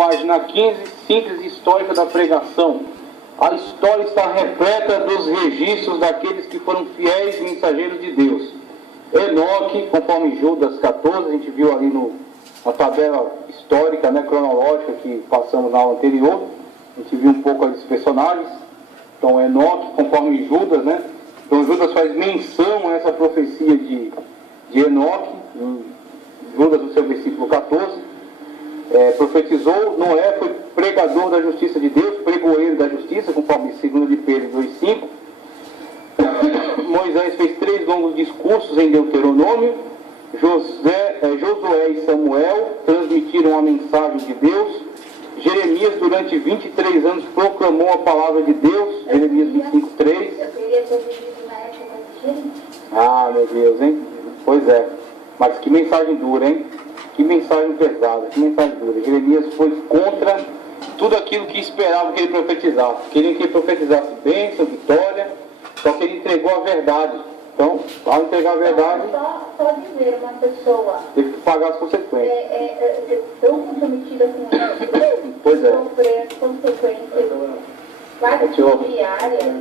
Página 15, síntese histórica da pregação. A história está repleta dos registros daqueles que foram fiéis mensageiros de Deus. Enoque, conforme Judas 14, a gente viu ali na tabela histórica, né, cronológica que passamos na aula anterior, a gente viu um pouco dos personagens. Então Enoque, conforme Judas, né? Então Judas faz menção a essa profecia de Enoque, em Judas no seu versículo 14. Profetizou. Noé foi pregador da justiça de Deus, pregoeiro da justiça, conforme 2 de Pedro 2,5. Moisés fez 3 longos discursos em Deuteronômio. Josué e Samuel transmitiram a mensagem de Deus. Jeremias, durante 23 anos, proclamou a palavra de Deus. Jeremias 25:3. Ah, meu Deus, hein? Pois é. Mas que mensagem dura, hein? Que mensagem pesada, que mensagem dura. Jeremias foi contra tudo aquilo que esperava que ele profetizasse. Queria que ele profetizasse bênção, vitória, só que ele entregou a verdade. Então, ao entregar a verdade, só dizer uma pessoa teve que pagar as consequências. Tão comprometida com isso, pois é. Sofrer as consequências quase diárias.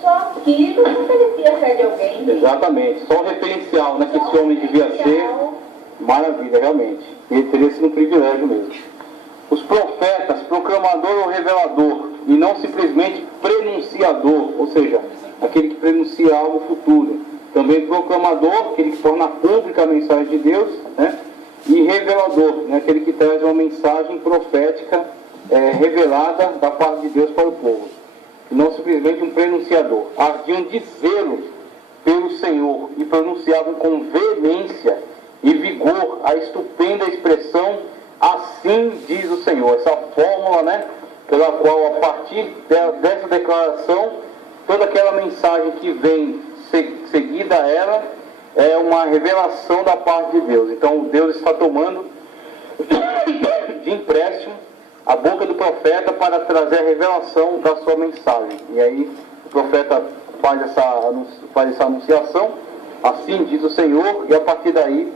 Só aquilo não merecia a fé de alguém. Exatamente, só um referencial, né, que esse homem devia ser. Maravilha, realmente. Ele teria sido um privilégio mesmo. Os profetas, proclamador ou revelador, e não simplesmente prenunciador, ou seja, aquele que prenuncia algo futuro. Também proclamador, aquele que torna pública a mensagem de Deus, né? E revelador, né? Aquele que traz uma mensagem profética revelada da parte de Deus para o povo. E não simplesmente um prenunciador. Ardiam de zelo pelo Senhor e pronunciavam com veemência e vigor a estupenda expressão "assim diz o Senhor". Essa fórmula, né, pela qual, a partir dessa declaração, toda aquela mensagem que vem seguida a ela é uma revelação da parte de Deus. Então Deus está tomando de empréstimo a boca do profeta para trazer a revelação da sua mensagem. E aí o profeta faz essa anunciação, "assim diz o Senhor", e a partir daí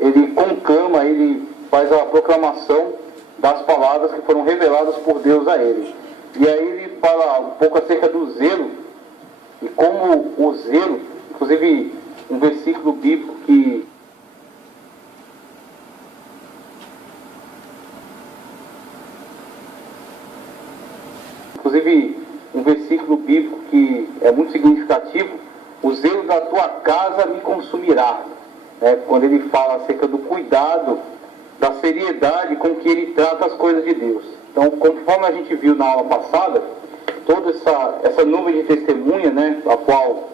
ele conclama, ele faz a proclamação das palavras que foram reveladas por Deus a ele. E aí ele fala um pouco acerca do zelo, e como o zelo, inclusive um versículo bíblico que é muito significativo: "O zelo da tua casa me consumirá", quando ele fala acerca do cuidado, da seriedade com que ele trata as coisas de Deus. Então, conforme a gente viu na aula passada, toda essa nuvem de testemunha, né, a qual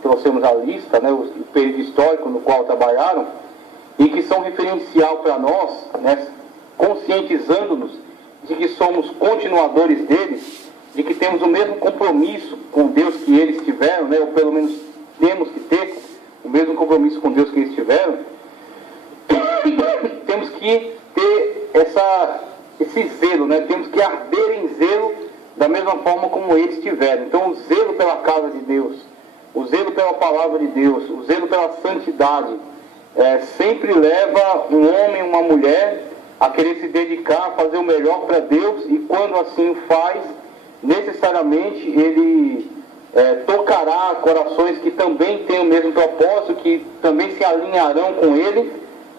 trouxemos a lista, né, o período histórico no qual trabalharam, e que são referencial para nós, né, conscientizando-nos de que somos continuadores deles, de que temos o mesmo compromisso com Deus que eles tiveram, né, ou pelo menos temos que ter o mesmo compromisso com Deus que eles tiveram. Temos que ter esse zelo, né? Temos que arder em zelo da mesma forma como eles tiveram. Então, o zelo pela casa de Deus, o zelo pela palavra de Deus, o zelo pela santidade, sempre leva um homem, uma mulher, a querer se dedicar, a fazer o melhor para Deus, e quando assim o faz, necessariamente ele tocará corações que também têm o mesmo propósito, que também se alinharão com ele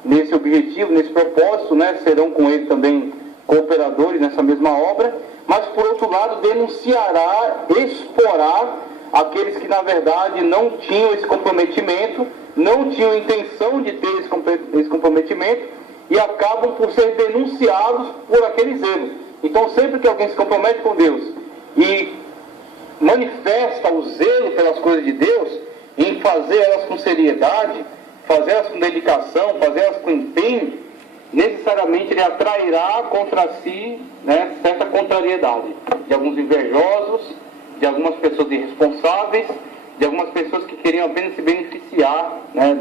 nesse objetivo, nesse propósito, né? Serão com ele também cooperadores nessa mesma obra, mas por outro lado denunciará, exporá aqueles que na verdade não tinham esse comprometimento, não tinham intenção de ter esse comprometimento, e acabam por ser denunciados por aquele zelo. Então, sempre que alguém se compromete com Deus e manifesta o zelo pelas coisas de Deus, em fazer elas com seriedade, fazer elas com dedicação, fazer elas com empenho, necessariamente ele atrairá contra si, né, certa contrariedade de alguns invejosos, de algumas pessoas irresponsáveis, de algumas pessoas que queriam apenas se beneficiar, né,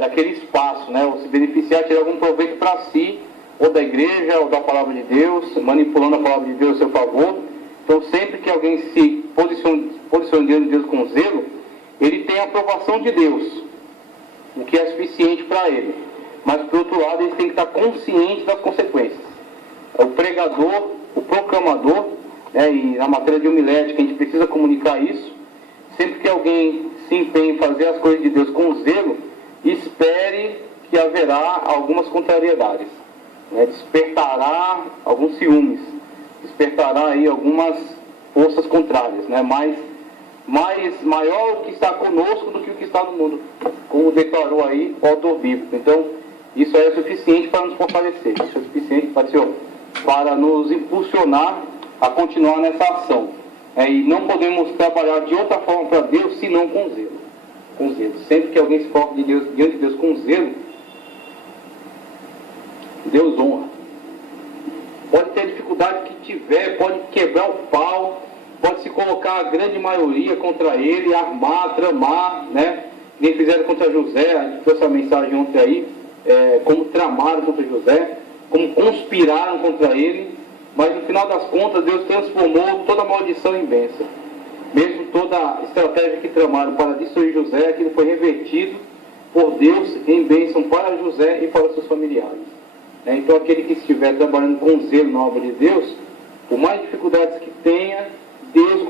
daquele espaço, né, ou se beneficiar, tirar algum proveito para si, ou da igreja, ou da palavra de Deus, manipulando a palavra de Deus a seu favor. Então, sempre que alguém se posiciona diante de Deus com zelo, ele tem a aprovação de Deus, o que é suficiente para ele. mas por outro lado eles têm que estar conscientes das consequências. O pregador, o proclamador, né, e na matéria de homilética a gente precisa comunicar isso. Sempre que alguém se empenha em fazer as coisas de Deus com zelo, espere que haverá algumas contrariedades, né? Despertará alguns ciúmes, despertará aí algumas forças contrárias, né? Mas maior o que está conosco do que o que está no mundo, como declarou aí o autor bíblico. Então, isso é suficiente para nos fortalecer, isso é suficiente para nos impulsionar a continuar nessa ação. E não podemos trabalhar de outra forma para Deus, senão com zelo. Com zelo. Sempre que alguém se coloca diante de Deus com zelo, Deus honra. Pode ter a dificuldade que tiver, pode quebrar o pau, pode se colocar a grande maioria contra ele, armar, tramar, né? Nem fizeram contra José, a gente trouxe a mensagem ontem aí, como tramaram contra José, como conspiraram contra ele, mas no final das contas Deus transformou toda a maldição em bênção. Mesmo toda a estratégia que tramaram para destruir José, aquilo foi revertido por Deus em bênção para José e para seus familiares. Então aquele que estiver trabalhando com zelo na obra de Deus, por mais dificuldades que tenha, Deus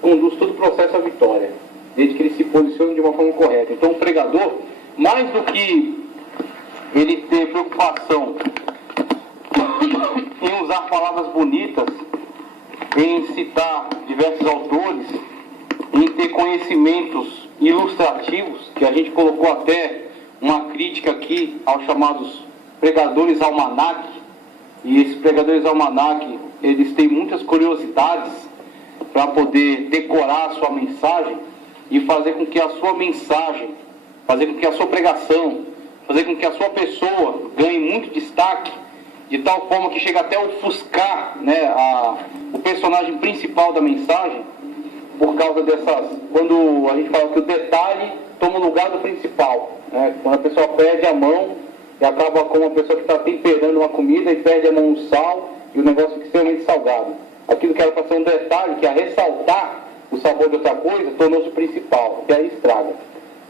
conduz todo o processo à vitória, desde que ele se posicione de uma forma correta. Então o pregador, mais do que ele ter preocupação em usar palavras bonitas, em citar diversos autores, em ter conhecimentos ilustrativos, que a gente colocou até uma crítica aqui aos chamados pregadores almanaque, e esses pregadores almanaque, eles têm muitas curiosidades para poder decorar a sua mensagem e fazer com que a sua mensagem, fazer com que a sua pregação, fazer com que a sua pessoa ganhe muito destaque, de tal forma que chega até a ofuscar, né, o personagem principal da mensagem, por causa dessas... Quando a gente fala que o detalhe toma o lugar do principal, né, quando a pessoa perde a mão e acaba como uma pessoa que está temperando uma comida e perde a mão no sal e o negócio fica extremamente salgado. Aquilo que era para ser um detalhe, que é ressaltar o sabor de outra coisa, tornou-se o principal, que aí estraga,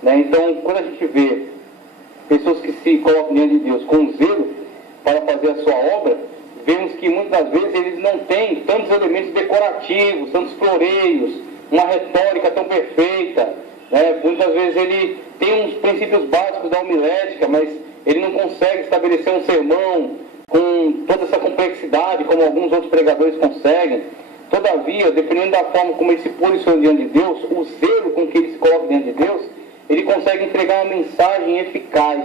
né? Então, quando a gente vê pessoas que se colocam diante de Deus com zelo para fazer a sua obra, vemos que muitas vezes eles não têm tantos elementos decorativos, tantos floreios, uma retórica tão perfeita, né? Muitas vezes ele tem uns princípios básicos da homilética, mas ele não consegue estabelecer um sermão com toda essa complexidade, como alguns outros pregadores conseguem. Todavia, dependendo da forma como ele se posiciona diante de Deus, o zelo com que ele se coloca diante de Deus, ele consegue entregar uma mensagem eficaz.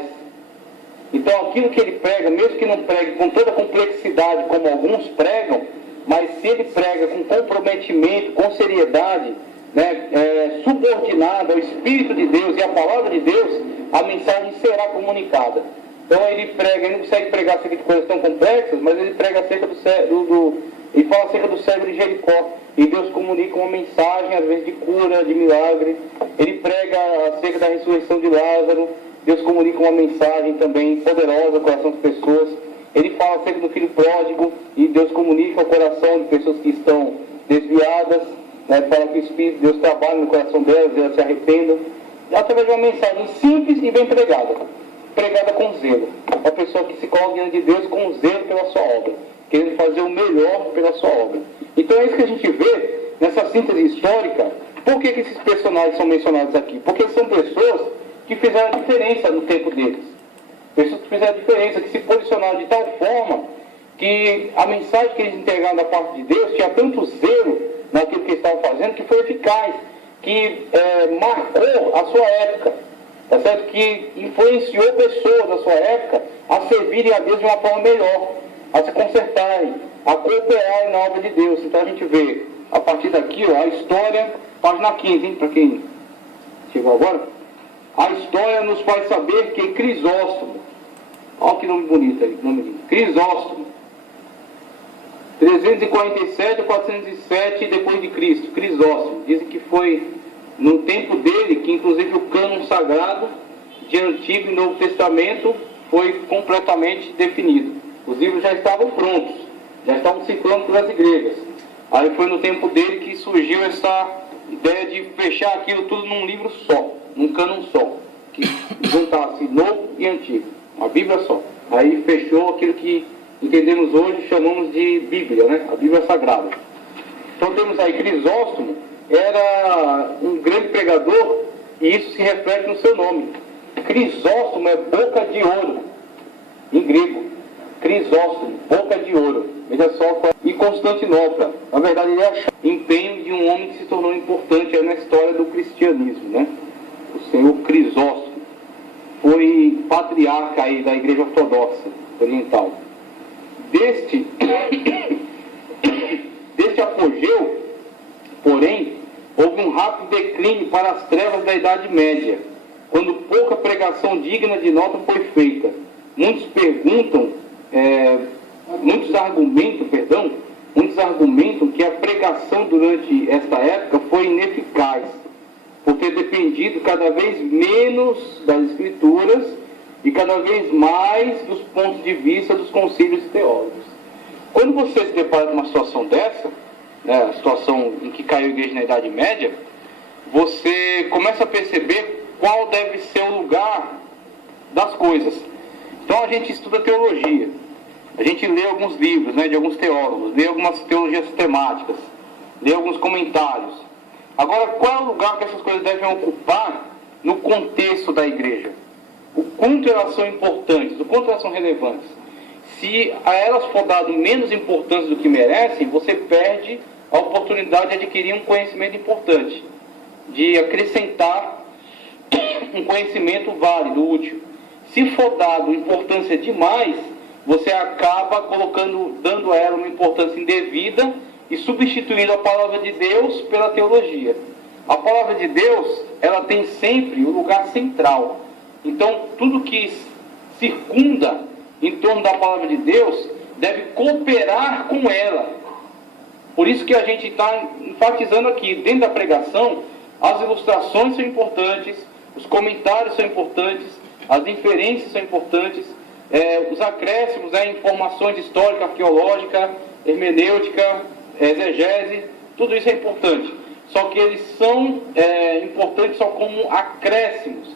Então, aquilo que ele prega, mesmo que não pregue com toda a complexidade como alguns pregam, mas se ele prega com comprometimento, com seriedade, né, subordinado ao Espírito de Deus e à Palavra de Deus, a mensagem será comunicada. Então ele prega, ele não consegue pregar acerca de coisas tão complexas, mas ele prega acerca ele fala acerca do cego de Jericó, e Deus comunica uma mensagem, às vezes de cura, de milagre. Ele prega acerca da ressurreição de Lázaro, Deus comunica uma mensagem também poderosa ao coração das pessoas. Ele fala acerca do filho pródigo, e Deus comunica ao coração de pessoas que estão desviadas, né, para que o Espírito de Deus trabalhe no coração delas e elas se arrependam, através de uma mensagem simples e bem pregada com zelo. Uma pessoa que se coloca diante de Deus com zelo pela sua obra, querendo fazer o melhor pela sua obra. Então é isso que a gente vê nessa síntese histórica. Por que esses personagens são mencionados aqui? Porque são pessoas que fizeram a diferença no tempo deles. Pessoas que fizeram a diferença, que se posicionaram de tal forma que a mensagem que eles entregaram da parte de Deus tinha tanto zelo naquilo que eles estavam fazendo, que foi eficaz, que marcou a sua época, tá certo? Que influenciou pessoas da sua época a servirem a Deus de uma forma melhor, a se consertarem, a cooperarem na obra de Deus. Então a gente vê, a partir daqui, a história, página 15, hein, para quem chegou agora, a história nos faz saber que Crisóstomo, olha que nome bonito aí, nome lindo, Crisóstomo, 347 a 407 depois de Cristo, Crisóstomo, dizem que foi no tempo dele que inclusive o cânon sagrado de Antigo e Novo Testamento foi completamente definido. Os livros já estavam prontos, já estavam circulando pelas igrejas. Aí foi no tempo dele que surgiu essa ideia de fechar aquilo tudo num livro só, num cânon só, que juntasse Novo e Antigo. Uma Bíblia só. Aí fechou aquilo que entendemos hoje, chamamos de Bíblia, né? A Bíblia Sagrada. Então temos aí Crisóstomo, era um grande pregador, e isso se reflete no seu nome. Crisóstomo é boca de ouro, em grego. Crisóstomo, boca de ouro. Veja só, e Constantinopla. Na verdade, ele é empenho de um homem que se tornou importante aí na história do cristianismo, né? O senhor Crisóstomo foi patriarca aí da Igreja Ortodoxa Oriental. Deste apogeu, porém, houve um rápido declínio para as trevas da Idade Média, quando pouca pregação digna de nota foi feita. Muitos argumentam que a pregação durante esta época foi ineficaz, por ter dependido cada vez menos das Escrituras e cada vez mais dos pontos de vista dos concílios teólogos. Quando você se depara com uma situação dessa, né, a situação em que caiu a igreja na Idade Média, você começa a perceber qual deve ser o lugar das coisas. Então a gente estuda teologia, a gente lê alguns livros, né, de alguns teólogos, lê algumas teologias sistemáticas, lê alguns comentários. Agora, qual é o lugar que essas coisas devem ocupar no contexto da igreja? O quanto elas são importantes, o quanto elas são relevantes. Se a elas for dado menos importância do que merecem, você perde a oportunidade de adquirir um conhecimento importante, de acrescentar um conhecimento válido, útil. Se for dado importância demais, você acaba dando a ela uma importância indevida e substituindo a palavra de Deus pela teologia. A palavra de Deus, ela tem sempre o lugar central. Então, tudo que circunda em torno da palavra de Deus deve cooperar com ela. Por isso que a gente está enfatizando aqui, dentro da pregação, as ilustrações são importantes, os comentários são importantes, as inferências são importantes, os acréscimos, informações históricas, arqueológicas, hermenêutica, exegese, tudo isso é importante. Só que eles são importantes só como acréscimos,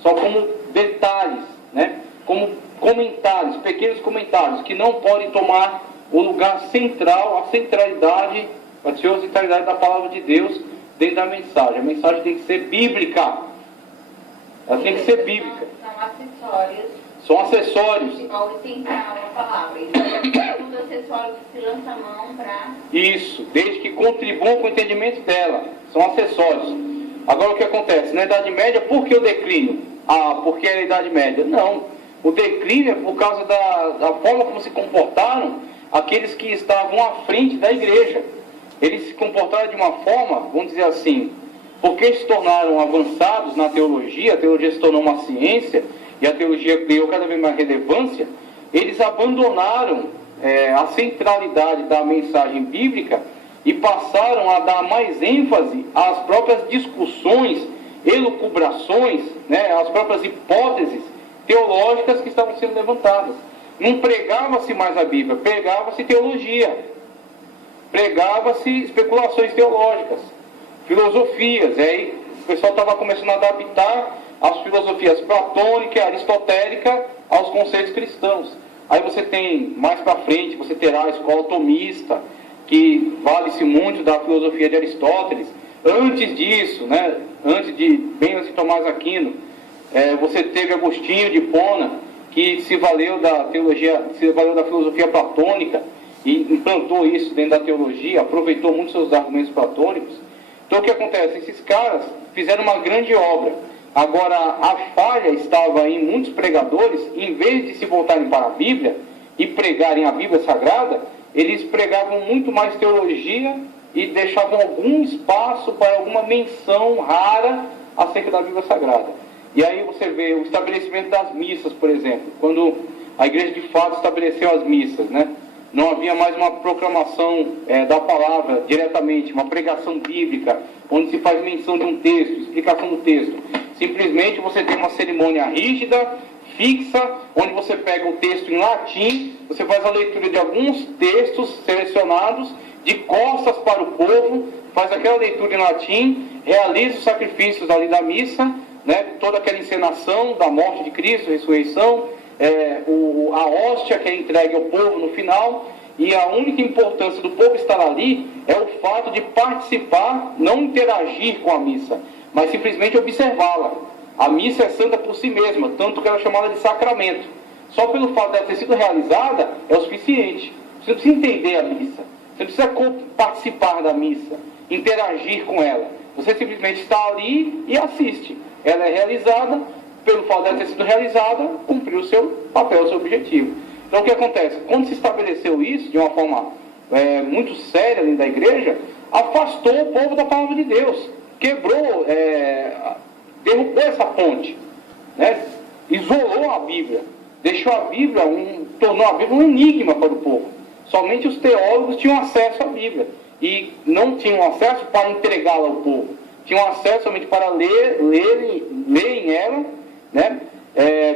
só como detalhes, né? Como comentários, pequenos comentários, que não podem tomar o lugar central, a centralidade da palavra de Deus dentro da mensagem. A mensagem tem que ser bíblica. Ela tem que ser bíblica. São acessórios. São acessórios. Igual o central a palavra. Tudo acessório que se lança a mão para... Isso, desde que contribuam com o entendimento dela. São acessórios. Agora o que acontece? Na Idade Média, por que o declínio? Porque era a Idade Média? Não. O declínio é por causa da forma como se comportaram aqueles que estavam à frente da igreja. Eles se comportaram de uma forma, vamos dizer assim, porque se tornaram avançados na teologia, a teologia se tornou uma ciência, e a teologia ganhou cada vez mais relevância, eles abandonaram a centralidade da mensagem bíblica e passaram a dar mais ênfase às próprias discussões, elucubrações, né, às próprias hipóteses teológicas que estavam sendo levantadas. Não pregava-se mais a Bíblia, pregava-se teologia, pregava-se especulações teológicas, filosofias. E aí o pessoal estava começando a adaptar as filosofias platônica e aristotélica aos conceitos cristãos. Aí você tem, mais para frente, você terá a escola tomista, que vale-se muito da filosofia de Aristóteles. Antes disso, né, antes de Tomás Aquino, você teve Agostinho de Hipona, que se valeu da filosofia platônica e implantou isso dentro da teologia, aproveitou muito seus argumentos platônicos. Então o que acontece? Esses caras fizeram uma grande obra. Agora, a falha estava em muitos pregadores, em vez de se voltarem para a Bíblia e pregarem a Bíblia Sagrada, eles pregavam muito mais teologia e deixavam algum espaço para alguma menção rara acerca da Bíblia Sagrada. E aí você vê o estabelecimento das missas, por exemplo. Quando a igreja de fato estabeleceu as missas, né? Não havia mais uma proclamação da palavra diretamente, uma pregação bíblica, onde se faz menção de um texto, explicação do texto. Simplesmente você tem uma cerimônia rígida, fixa, onde você pega o texto em latim, você faz a leitura de alguns textos selecionados, de costas para o povo, faz aquela leitura em latim, realiza os sacrifícios ali da missa, né, toda aquela encenação da morte de Cristo, ressurreição, a hóstia que é entregue ao povo no final, e a única importância do povo estar ali é o fato de participar, não interagir com a missa, mas simplesmente observá-la. A missa é santa por si mesma, tanto que ela é chamada de sacramento. Só pelo fato dela ter sido realizada é o suficiente. Você não precisa entender a missa, você não precisa participar da missa, interagir com ela. Você simplesmente está ali e assiste. Ela é realizada, pelo fato dela ter sido realizada, cumpriu o seu papel, o seu objetivo. Então o que acontece? Quando se estabeleceu isso de uma forma muito séria dentro da igreja, afastou o povo da palavra de Deus, quebrou, derrubou essa ponte, né? Isolou a Bíblia, deixou a Bíblia, tornou a Bíblia um enigma para o povo. Somente os teólogos tinham acesso à Bíblia, e não tinham acesso para entregá-la ao povo, tinham acesso somente para lerem ela, né?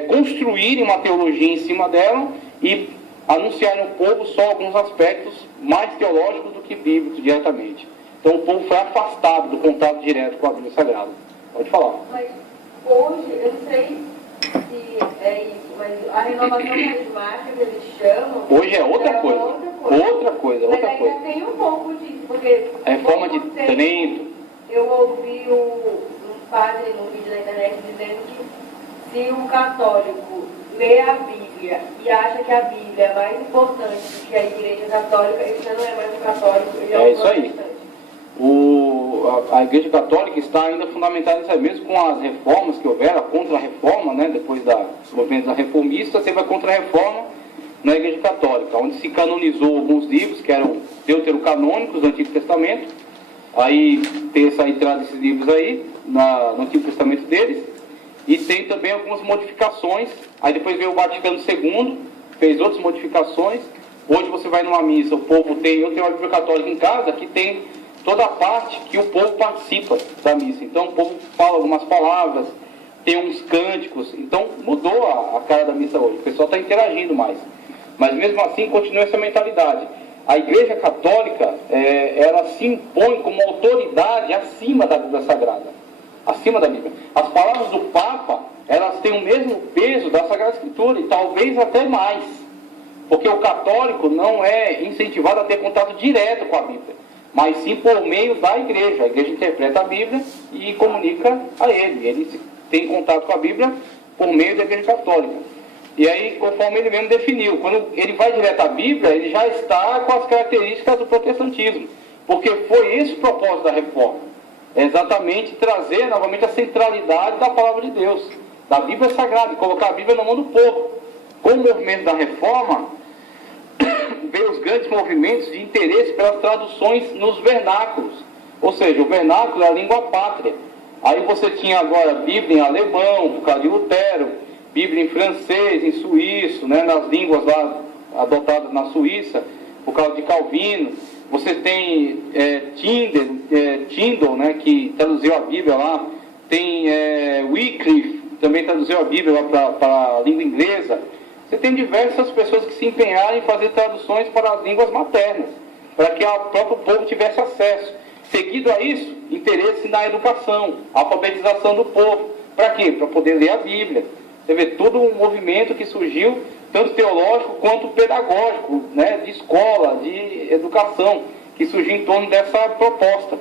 Construírem uma teologia em cima dela e anunciarem ao povo só alguns aspectos mais teológicos do que bíblicos diretamente. Então o povo foi afastado do contato direto com a Bíblia Sagrada. Pode falar. Mas hoje, eu não sei se é isso, mas a renovação carismática que eles chamam... Hoje é outra coisa. Outra coisa. Mas ainda tem um pouco disso, porque... A reforma de Trento. Eu ouvi um padre no vídeo na internet dizendo que se o católico lê a Bíblia e acha que a Bíblia é mais importante do que a Igreja Católica, ele já não é mais um católico, ele é um isso aí. A Igreja Católica está ainda fundamentada nisso, mesmo com as reformas que houveram, a contra-reforma, né, depois do movimento da reformista, teve a contra-reforma na Igreja Católica, onde se canonizou alguns livros que eram deuterocanônicos do Antigo Testamento. Aí tem essa entrada desses livros aí no Antigo Testamento deles, e tem também algumas modificações. Aí depois veio o Vaticano II, fez outras modificações. Hoje você vai numa missa, eu tenho uma Bíblia Católica em casa que tem toda a parte que o povo participa da missa. Então o povo fala algumas palavras, tem uns cânticos. Então mudou a cara da missa hoje, o pessoal está interagindo mais. Mas mesmo assim continua essa mentalidade. A Igreja Católica, ela se impõe como autoridade acima da Bíblia Sagrada, acima da Bíblia. As palavras do Papa, elas têm o mesmo peso da Sagrada Escritura, e talvez até mais, porque o católico não é incentivado a ter contato direto com a Bíblia, mas sim por meio da igreja. A igreja interpreta a Bíblia e comunica a ele tem contato com a Bíblia por meio da Igreja Católica. E aí, conforme ele mesmo definiu, quando ele vai direto à Bíblia, ele já está com as características do protestantismo, porque foi esse o propósito da reforma, exatamente trazer novamente a centralidade da palavra de Deus, da Bíblia Sagrada, e colocar a Bíblia na mão do povo. Com o movimento da reforma, veio os grandes movimentos de interesse pelas traduções nos vernáculos, ou seja, o vernáculo é a língua pátria. Aí você tinha agora Bíblia em alemão, por causa de Lutero, Bíblia em francês, em suíço, né, nas línguas lá adotadas na Suíça, por causa de Calvino. Você tem Tyndale, né, que traduziu a Bíblia lá. Tem Wycliffe, também traduziu a Bíblia para a língua inglesa. Você tem diversas pessoas que se empenharam em fazer traduções para as línguas maternas, para que o próprio povo tivesse acesso. Seguido a isso, interesse na educação, alfabetização do povo. Para quê? Para poder ler a Bíblia. Você vê todo um movimento que surgiu, tanto teológico quanto pedagógico, né, de escola, de educação, que surgiu em torno dessa proposta.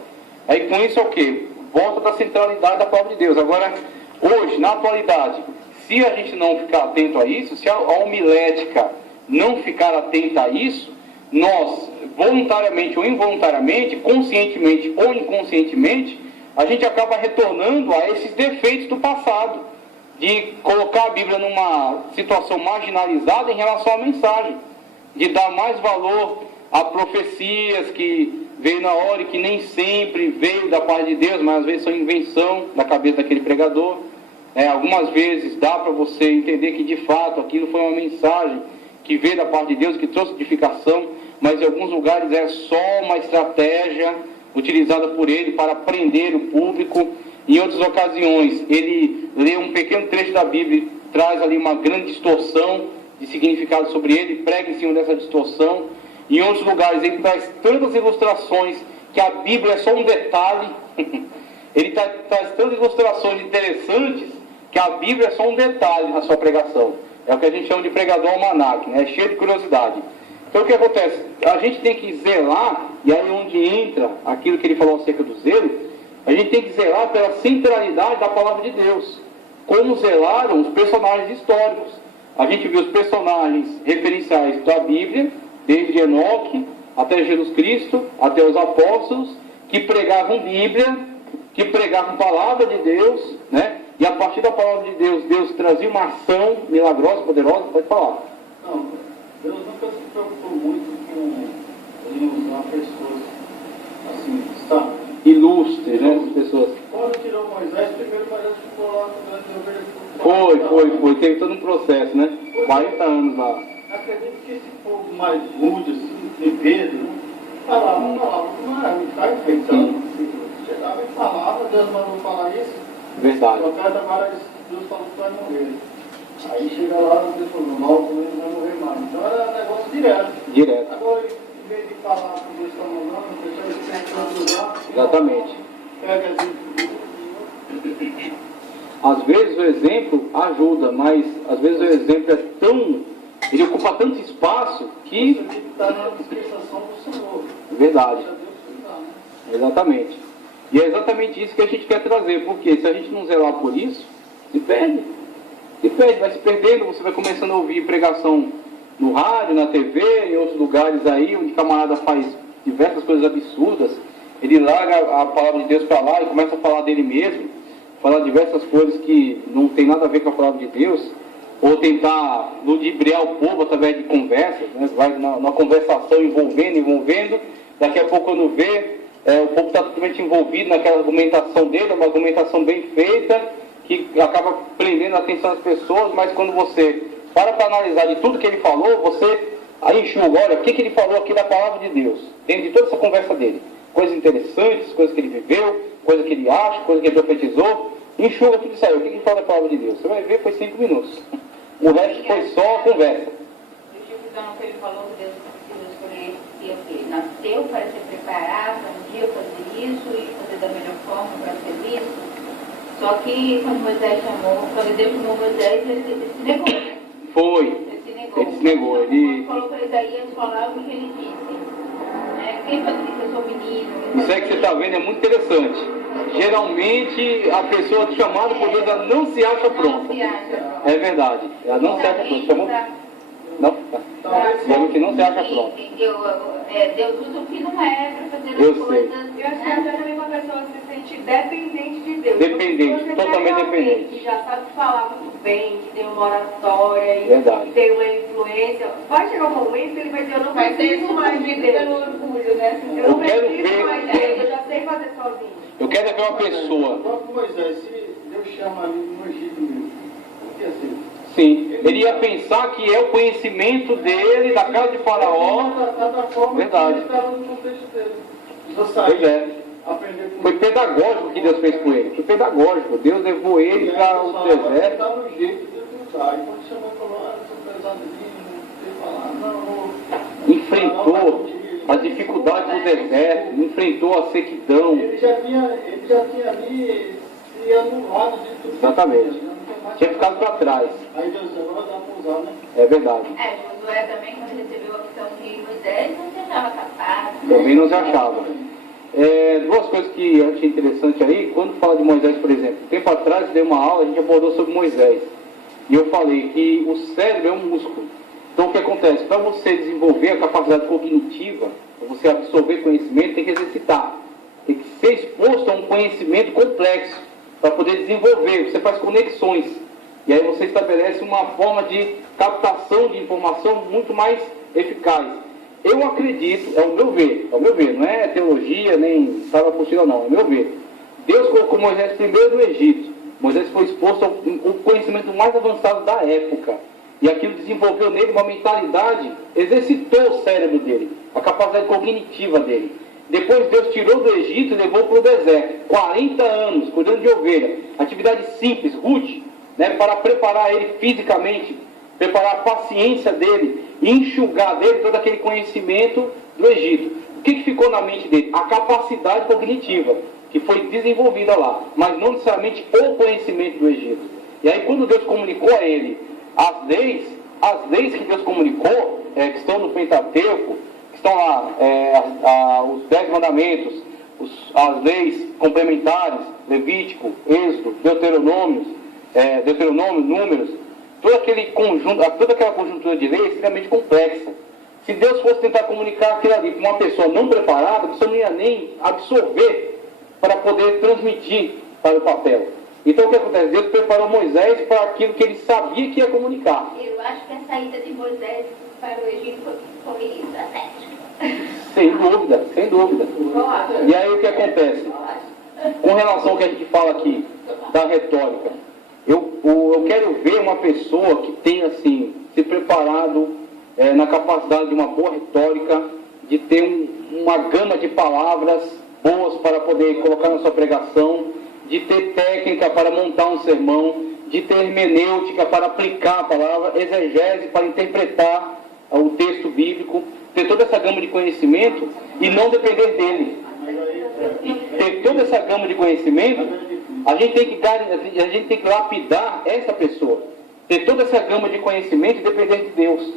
Aí com isso é o quê? Volta da centralidade da palavra de Deus. Agora, hoje, na atualidade, se a gente não ficar atento a isso, se a homilética não ficar atenta a isso, nós, voluntariamente ou involuntariamente, conscientemente ou inconscientemente, a gente acaba retornando a esses defeitos do passado, de colocar a Bíblia numa situação marginalizada em relação à mensagem, de dar mais valor a profecias que veio na hora e que nem sempre veio da parte de Deus, mas às vezes são invenção da cabeça daquele pregador. Algumas vezes dá para você entender que de fato aquilo foi uma mensagem que veio da parte de Deus, que trouxe edificação, mas em alguns lugares é só uma estratégia utilizada por ele para prender o público. Em outras ocasiões, ele lê um pequeno trecho da Bíblia e traz ali uma grande distorção de significado sobre ele, prega em cima dessa distorção. Em outros lugares, ele traz tantas ilustrações que a Bíblia é só um detalhe. Ele traz tantas ilustrações interessantes que a Bíblia é só um detalhe na sua pregação. É o que a gente chama de pregador almanaque, né? É cheio de curiosidade. Então o que acontece? A gente tem que zelar, e aí onde entra aquilo que ele falou acerca do zelo, a gente tem que zelar pela centralidade da palavra de Deus. Como zelaram os personagens históricos. A gente viu os personagens referenciais da Bíblia, desde Enoque até Jesus Cristo, até os apóstolos, que pregavam Bíblia, que pregavam palavra de Deus, né? E a partir da palavra de Deus, Deus trazia uma ação milagrosa, poderosa. Pode falar. Não, Deus nunca se preocupou muito em usar pessoas assim, sabe? Ilustres, né? As pessoas. Quando tirou Moisés, primeiro Moisés ficou lá com grande ovelha. Foi. Teve todo um processo, né? 40 anos lá. Acredito que esse povo mais rude, assim, de Pedro, né? falava, não está enfeitando. Chegava e falava, Deus mandou falar isso. Verdade. Só cada vara Deus falou que vai morrer. Aí chega lá, Deus falou, não vai morrer mais. Então era um negócio direto. Agora, em vez de falar que Deus está mandando, a pessoa tem que usar. Exatamente. Pega assim. Às vezes o exemplo ajuda, mas às vezes o exemplo é tão... ele ocupa tanto espaço que... Você tem que estar na dispensação do Senhor. Verdade. Deixa Deus cuidar, né? Exatamente. E é exatamente isso que a gente quer trazer, porque se a gente não zelar por isso, se perde, vai se perdendo, você vai começando a ouvir pregação no rádio, na TV, em outros lugares aí, onde o camarada faz diversas coisas absurdas, ele larga a palavra de Deus para lá e começa a falar dele mesmo, falar diversas coisas que não tem nada a ver com a palavra de Deus, ou tentar ludibriar o povo através de conversas, né? Vai na conversação envolvendo, daqui a pouco quando vê, o povo está totalmente envolvido naquela argumentação dele, uma argumentação bem feita, que acaba prendendo a atenção das pessoas, mas quando você para analisar de tudo que ele falou, você aí enxuga, olha, o que ele falou aqui da palavra de Deus, dentro de toda essa conversa dele. Coisas interessantes, coisas que ele viveu, coisas que ele acha, coisas que ele profetizou, enxuga tudo isso aí. O que ele falou da palavra de Deus? Você vai ver, foi 5 minutos. O resto foi só conversa. Então, o que ele falou que Deus escolheu que nasceu para se preparar para um dia fazer isso e fazer da melhor forma para ser visto. Só que quando Moisés quando Deus chamou Moisés, ele se negou. Foi. Ele se negou. Ele falou para Isaías falar o que ele disse. Quem foi que disse eu sou menino? Isso é que você está vendo, é muito interessante. Geralmente a pessoa chamada por Deus ela não se acha pronta. É verdade. Ela não se acha pronta. Chamou? Não? Geralmente não se acha pronta. Deus usa o que não é para fazer as coisas. Eu acho que até também uma pessoa se sente dependente de Deus. Dependente, totalmente dependente. Que já sabe falar muito bem, que tem uma oratória, verdade. Que tem uma influência. Vai chegar um momento que ele vai dizer, eu não preciso mais de Deus. Orgulho, né? Eu não preciso mais de Deus, eu já sei fazer sozinho. Eu quero ver uma pessoa. O próprio Moisés, se Deus chama ali no Egito mesmo, o que é assim? Sim, ele ia pensar que é o conhecimento dele, da casa de Faraó. Verdade. Pois é. Foi pedagógico que Deus fez com ele. Foi pedagógico. Deus levou ele para o deserto. Enfrentou as dificuldades do deserto, enfrentou a sequidão. Ele já tinha ali se anulado de tudo. Exatamente. Tinha ficado para trás. Aí Deus agora dá para usar, né? É verdade. Josué também, quando recebeu a missão de Moisés, não se achava capaz. Também não se achava. Duas coisas que eu achei interessante aí, quando fala de Moisés, por exemplo, tempo atrás eu dei uma aula, a gente abordou sobre Moisés. E eu falei que o cérebro é um músculo. Então o que acontece? Para você desenvolver a capacidade cognitiva, para você absorver conhecimento, tem que exercitar. Tem que ser exposto a um conhecimento complexo para poder desenvolver. Você faz conexões. E aí você estabelece uma forma de captação de informação muito mais eficaz. Eu acredito, é o meu ver, não é teologia, nem estava apostila não, é o meu ver. Deus colocou Moisés primeiro no Egito. Moisés foi exposto ao conhecimento mais avançado da época. E aquilo desenvolveu nele uma mentalidade, exercitou o cérebro dele, a capacidade cognitiva dele. Depois Deus tirou do Egito e levou para o deserto. 40 anos, cuidando de ovelha. Atividade simples, rude, né, para preparar ele fisicamente, preparar a paciência dele, e enxugar dele todo aquele conhecimento do Egito. O que ficou na mente dele? A capacidade cognitiva, que foi desenvolvida lá, mas não necessariamente o conhecimento do Egito. E aí quando Deus comunicou a ele as leis que Deus comunicou, que estão no Pentateuco, que estão lá, os 10 mandamentos, as leis complementares, Levítico, Êxodo, Deuteronômio, Números, todo aquele conjunto, toda aquela conjuntura de leis é extremamente complexa. Se Deus fosse tentar comunicar aquilo ali para uma pessoa não preparada, a pessoa não ia nem absorver para poder transmitir para o papel. Então o que acontece? Deus preparou Moisés para aquilo que ele sabia que ia comunicar. Eu acho que a saída de Moisés para o Egito foi estratégica. Sem dúvida, sem dúvida. E aí o que acontece? Com relação ao que a gente fala aqui, da retórica, eu quero ver uma pessoa que tenha assim, se preparado na capacidade de uma boa retórica, de ter uma gama de palavras boas para poder colocar na sua pregação, de ter técnica para montar um sermão, de ter hermenêutica para aplicar a palavra, exegese para interpretar o texto bíblico, ter toda essa gama de conhecimento e não depender dele. E ter toda essa gama de conhecimento, a gente tem que lapidar essa pessoa. Ter toda essa gama de conhecimento e depender de Deus.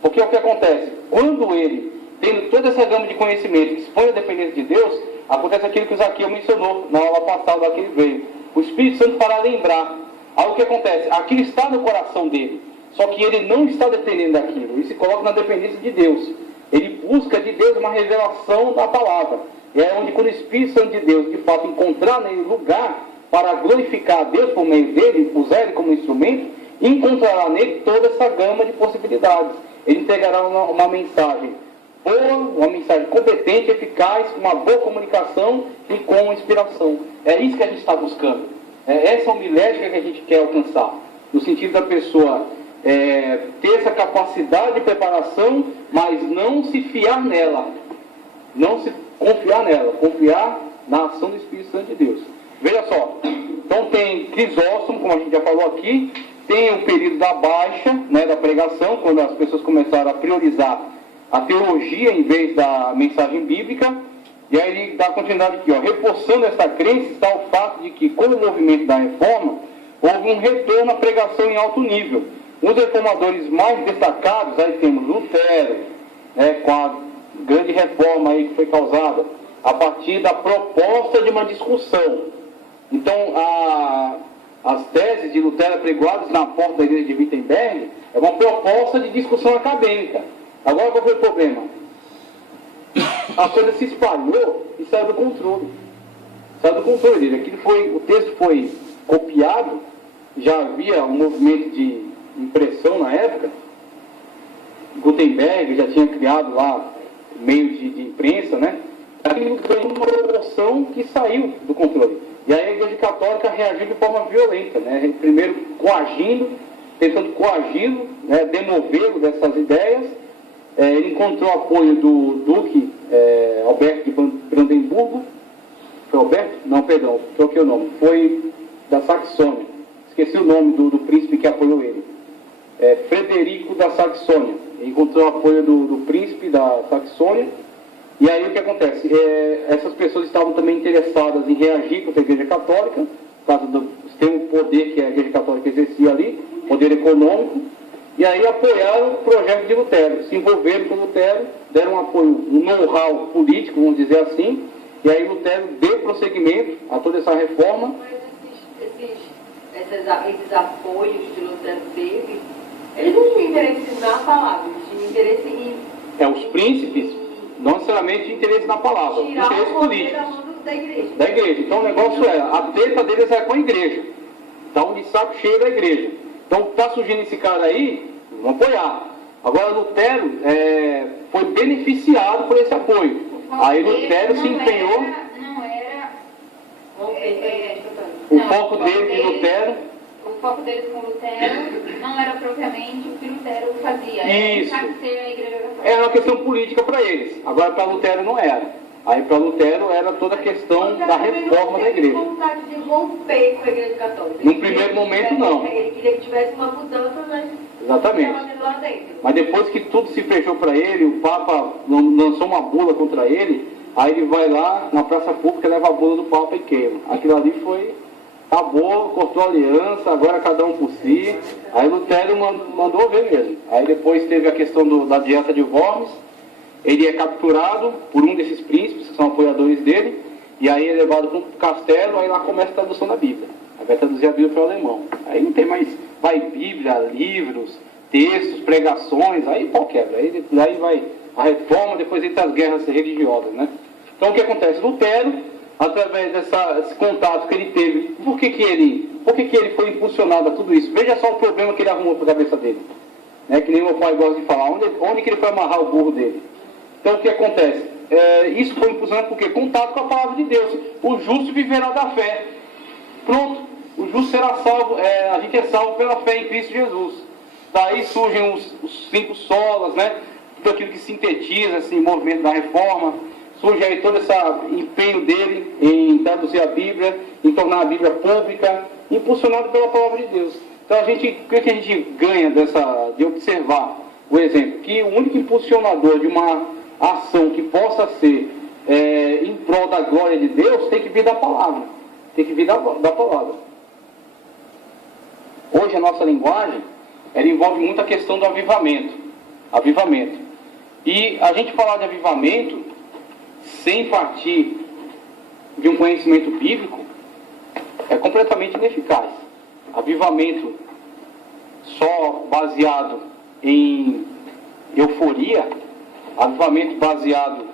Porque é o que acontece? Quando ele, tendo toda essa gama de conhecimento, que se põe a dependência de Deus, acontece aquilo que o Zaqueu mencionou na aula passada lá que ele veio. O Espírito Santo para lembrar. Aí o que acontece? Aquilo está no coração dele. Só que ele não está dependendo daquilo. Ele se coloca na dependência de Deus. Ele busca de Deus uma revelação da palavra. E é onde, quando o Espírito Santo de Deus, de fato, encontrar nele lugar para glorificar a Deus por meio dele, usar ele como instrumento, encontrará nele toda essa gama de possibilidades. Ele entregará uma mensagem boa, uma mensagem competente, eficaz, com uma boa comunicação e com inspiração. É isso que a gente está buscando. Essa homilética que a gente quer alcançar. No sentido da pessoa ter essa capacidade de preparação, mas não se fiar nela. Não se confiar nela. Confiar na ação do Espírito Santo de Deus. Veja só. Então tem Crisóstomo, como a gente já falou aqui. Tem o período da baixa, da pregação, quando as pessoas começaram a priorizar a teologia em vez da mensagem bíblica. E aí ele dá continuidade aqui, reforçando essa crença está o fato de que, com o movimento da reforma, houve um retorno à pregação em alto nível. Os reformadores mais destacados, aí temos Lutero, com a grande reforma aí que foi causada, a partir da proposta de uma discussão. Então, as teses de Lutero apregoadas na porta da igreja de Wittenberg é uma proposta de discussão acadêmica. Agora, qual foi o problema? A coisa se espalhou e saiu do controle. Saiu do controle dele. O texto foi copiado, já havia um movimento de impressão na época. Gutenberg já tinha criado lá meio de imprensa, Aquilo foi uma proporção que saiu do controle. E aí a Igreja Católica reagiu de forma violenta, Primeiro coagindo, tentando coagi-lo, demovê-lo dessas ideias. Ele encontrou apoio do Duque Alberto de Brandemburgo. Foi Alberto? Não, perdão, troquei o nome. Foi da Saxônia. Esqueci o nome do príncipe que apoiou ele. Frederico da Saxônia. Ele encontrou apoio do príncipe da Saxônia. E aí o que acontece? Essas pessoas estavam também interessadas em reagir contra a Igreja Católica, por causa do poder que a Igreja Católica exercia ali, poder econômico, e aí apoiaram o projeto de Lutero, se envolveram com Lutero, deram um apoio, um know-how político, vamos dizer assim, e aí Lutero deu prosseguimento a toda essa reforma. Mas esses apoios que Lutero teve, eles não tinham interesse na palavra, eles tinham interesse em... Os príncipes... Não necessariamente interesse na palavra, interesse político da igreja. Então o negócio a treta deles é com a igreja. Então de saco cheio da igreja. Então está surgindo esse cara aí, vamos apoiar. Agora Lutero foi beneficiado por esse apoio. Aí Lutero se empenhou. O foco dele de Lutero. O foco deles com Lutero não era propriamente o que Lutero fazia. Isso. Era a igreja católica. Era uma questão política para eles. Agora para Lutero não era. Aí para Lutero era toda a questão da reforma da igreja. Ele não vontade de romper com a igreja católica. Num primeiro momento não. Ele queria que tivesse uma mudança, mas exatamente. lá dentro. Mas depois que tudo se fechou para ele, o Papa lançou uma bula contra ele, aí ele vai lá na praça pública, leva a bula do Papa e queima. Aquilo ali foi acabou, cortou a aliança, agora cada um por si. Aí Lutero mandou ver mesmo. Aí depois teve a questão da dieta de Worms. Ele é capturado por um desses príncipes, que são apoiadores dele, e aí é levado para um castelo, aí lá começa a tradução da Bíblia. Aí vai traduzir a Bíblia para o alemão. Aí não tem mais, vai Bíblia, livros, textos, pregações, aí pau quebra. Aí vai a reforma, depois entra as guerras religiosas, né? Então o que acontece? Lutero, através desse contato que ele teve, por que ele foi impulsionado a tudo isso? Veja só o problema que ele arrumou para a cabeça dele. Né? Que nem o meu pai gosta de falar, onde que ele foi amarrar o burro dele? Então o que acontece? Isso foi impulsionado porque contato com a palavra de Deus. O justo viverá da fé. Pronto, o justo será salvo, a gente é salvo pela fé em Cristo Jesus. Daí surgem os 5 solas, né? Tudo aquilo que sintetiza esse movimento da reforma. Surge aí todo esse empenho dele em traduzir a Bíblia, em tornar a Bíblia pública, impulsionado pela palavra de Deus. Então o que a gente ganha de observar o exemplo? Que o único impulsionador de uma ação que possa ser em prol da glória de Deus tem que vir da palavra. Tem que vir da palavra. Hoje a nossa linguagem, ela envolve muito a questão do avivamento. E a gente falar de avivamento sem partir de um conhecimento bíblico é completamente ineficaz. Avivamento só baseado em euforia, avivamento baseado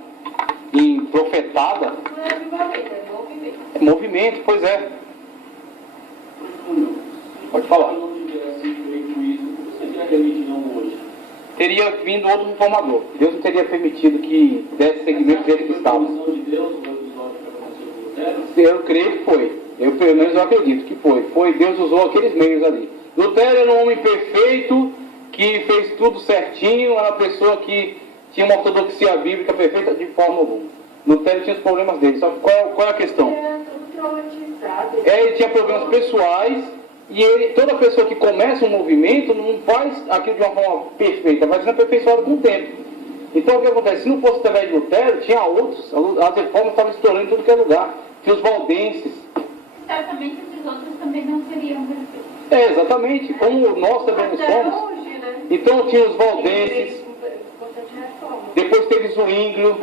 em profetada, Não é avivamento, é movimento. é movimento, pois é. Pode falar. Se não tivesse feito isso, como seria a religião hoje? Teria vindo outro reformador. Deus não teria permitido que desse seguimento dele que estava. Foi a de Deus, o episódio que aconteceu com Lutero? Eu creio que foi. Pelo menos eu acredito que foi. Deus usou aqueles meios ali. Lutero era um homem perfeito, que fez tudo certinho, era uma pessoa que tinha uma ortodoxia bíblica perfeita de forma alguma. Lutero tinha os problemas dele. Só que qual é a questão? Era tudo traumatizado. Ele tinha problemas pessoais, e toda pessoa que começa um movimento não faz aquilo de uma forma perfeita, vai sendo aperfeiçoado com o tempo. Então o que acontece? Se não fosse através de Lutero, tinha outros, as reformas estavam estourando em tudo que é lugar. Tinha os valdenses. Certamente esses outros também não seriam perfeitos. Exatamente, como nós também não Até somos. hoje, né? Então tinha os valdenses, Bastante reforma. depois teve Zwinglio,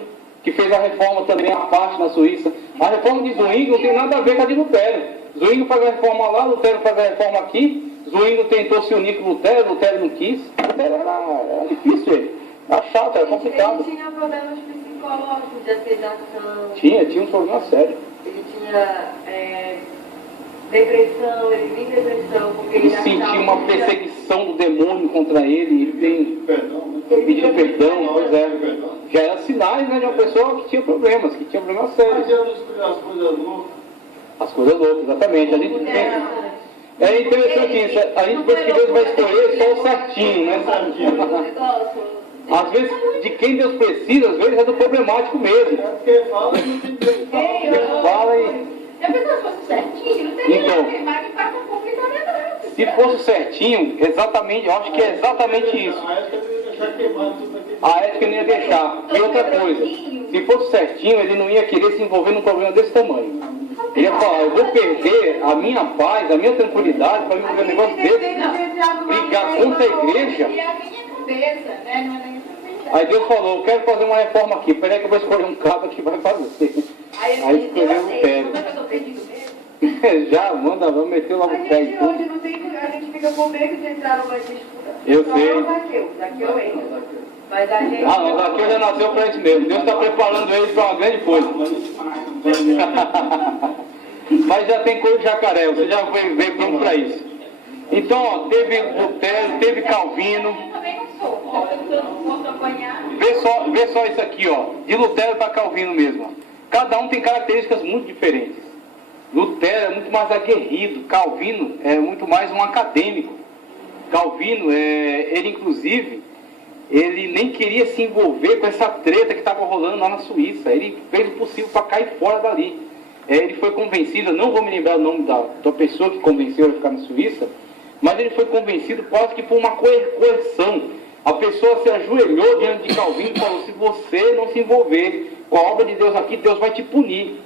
que fez a reforma também, a parte na Suíça. A reforma de Zwinglio não tem nada a ver com a de Lutero. Zwinglio faz a reforma lá, Lutero faz a reforma aqui. Zwinglio tentou se unir com Lutero não quis. Lutero era difícil, ele. Era chato, era complicado. Ele tinha problemas psicológicos, de aceitação. Tinha um problema sério. Ele tinha depressão, ele vivia em depressão, porque Ele ele sentia achava uma que perseguição do demônio contra ele, ele tem Perdão, né? pedido perdão, pois é. Perdão. Já era sinais, né, de uma pessoa que tinha problemas sérios. Mas eu não escolhi as coisas loucas. As coisas loucas, exatamente. A gente tem. É interessante isso, a gente pensa que Deus vai escolher só o certinho, né? Às vezes, de quem Deus precisa, às vezes é do problemático mesmo. É porque fala e não tem que falar. Fala e... Se a pessoa fosse certinho, não teria Então. que queimar que passa por vitória. Se fosse certinho, exatamente, eu acho que é exatamente isso. A ética não ia deixar queimar tudo aqui. A ética não ia deixar. E outra coisa, se fosse certinho, ele não ia querer se envolver num problema desse tamanho. Ele ia falar, eu vou perder a minha paz, a minha tranquilidade para me envolver num negócio desse. Brigar contra a igreja. E a minha cabeça, né? Não é nem Aí Deus falou, eu quero fazer uma reforma aqui, peraí que eu vou escolher um cara que vai fazer. Aí escolheu o pé. Já, vamos meter logo A o pé e gente tudo. hoje não tem, a gente fica com medo de entrar numa disputa. Eu Só sei. o Zaqueu entra. Mas a gente... Ah, mas aqui já nasceu para isso mesmo. Deus está preparando eles para uma grande coisa. Mas já tem coisa de jacaré, você já veio pronto para isso. Então, ó, teve Lutero, teve Calvino. Eu também não sou. Eu não posso apanhar. Vê só isso aqui, ó. De Lutero para Calvino mesmo. Ó. Cada um tem características muito diferentes. Lutero é muito mais aguerrido. Calvino é muito mais um acadêmico. Calvino, ele inclusive, ele nem queria se envolver com essa treta que estava rolando lá na Suíça. Ele fez o possível para cair fora dali. Ele foi convencido, não vou me lembrar o nome da pessoa que convenceu ele a ficar na Suíça, mas ele foi convencido quase que por uma coerção. A pessoa se ajoelhou diante de Calvino e falou, se você não se envolver com a obra de Deus aqui, Deus vai te punir.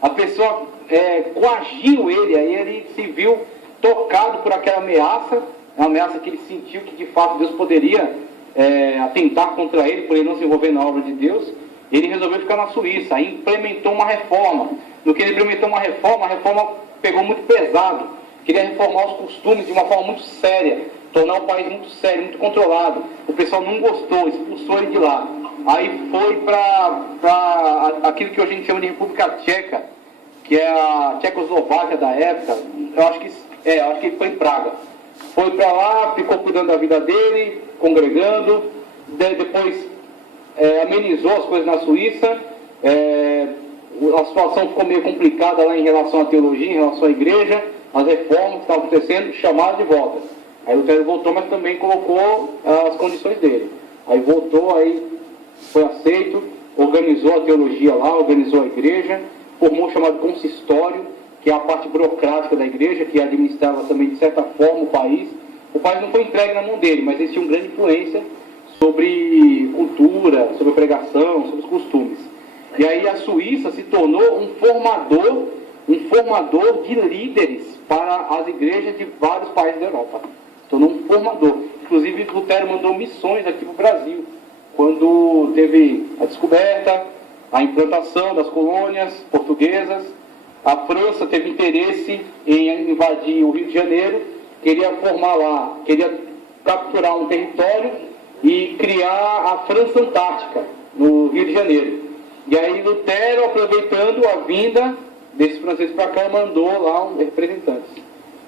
A pessoa coagiu ele, aí ele se viu tocado por aquela ameaça, uma ameaça que ele sentiu que de fato Deus poderia atentar contra ele, por ele não se envolver na obra de Deus. Ele resolveu ficar na Suíça, aí implementou uma reforma. No que ele implementou uma reforma, a reforma pegou muito pesado, queria reformar os costumes de uma forma muito séria, tornar o país muito sério, muito controlado. O pessoal não gostou, expulsou ele de lá. Aí foi para aquilo que hoje a gente chama de República Tcheca, que é a Tchecoslováquia da época. Eu acho que ele foi em Praga. Foi para lá, ficou cuidando da vida dele, congregando, depois amenizou as coisas na Suíça. A situação ficou meio complicada lá em relação à teologia, em relação à igreja, as reformas que estavam acontecendo, chamaram de volta. Aí Lutero voltou, mas também colocou as condições dele. Aí voltou, aí foi aceito, organizou a teologia lá, organizou a igreja, formou o chamado consistório, que é a parte burocrática da igreja, que administrava também de certa forma o país. O país não foi entregue na mão dele, mas ele tinha uma grande influência sobre cultura, sobre pregação, sobre os costumes. E aí a Suíça se tornou um formador de líderes para as igrejas de vários países da Europa. Se tornou um formador. Inclusive Lutero mandou missões aqui para o Brasil, quando teve a descoberta, a implantação das colônias portuguesas. A França teve interesse em invadir o Rio de Janeiro, queria formar lá, queria capturar um território e criar a França Antártica, no Rio de Janeiro. E aí Lutero, aproveitando a vinda desses franceses para cá, mandou lá representantes.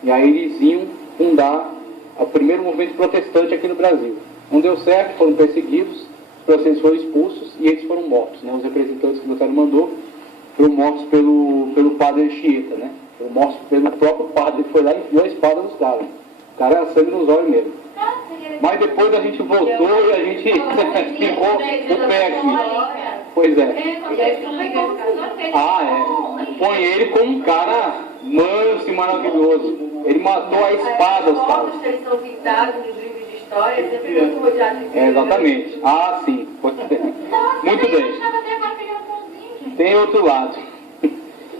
E aí eles iam fundar o primeiro movimento protestante aqui no Brasil. Não deu certo, foram perseguidos, os franceses foram expulsos e eles foram mortos. Né? Os representantes que Lutero mandou foram mortos pelo padre Anchieta, né? Foram mortos pelo próprio padre, ele foi lá e enfiou a espada nos caras. O cara era sangue nos olhos mesmo. Mas depois a gente voltou e a gente ficou o pé aqui. Pois é. Põe ele como um cara manso e maravilhoso. Ele matou a espada os caras. Eles são citados nos livros de história, sempre muito rodeados de exatamente. Ah, sim. Muito bem. Tem outro lado.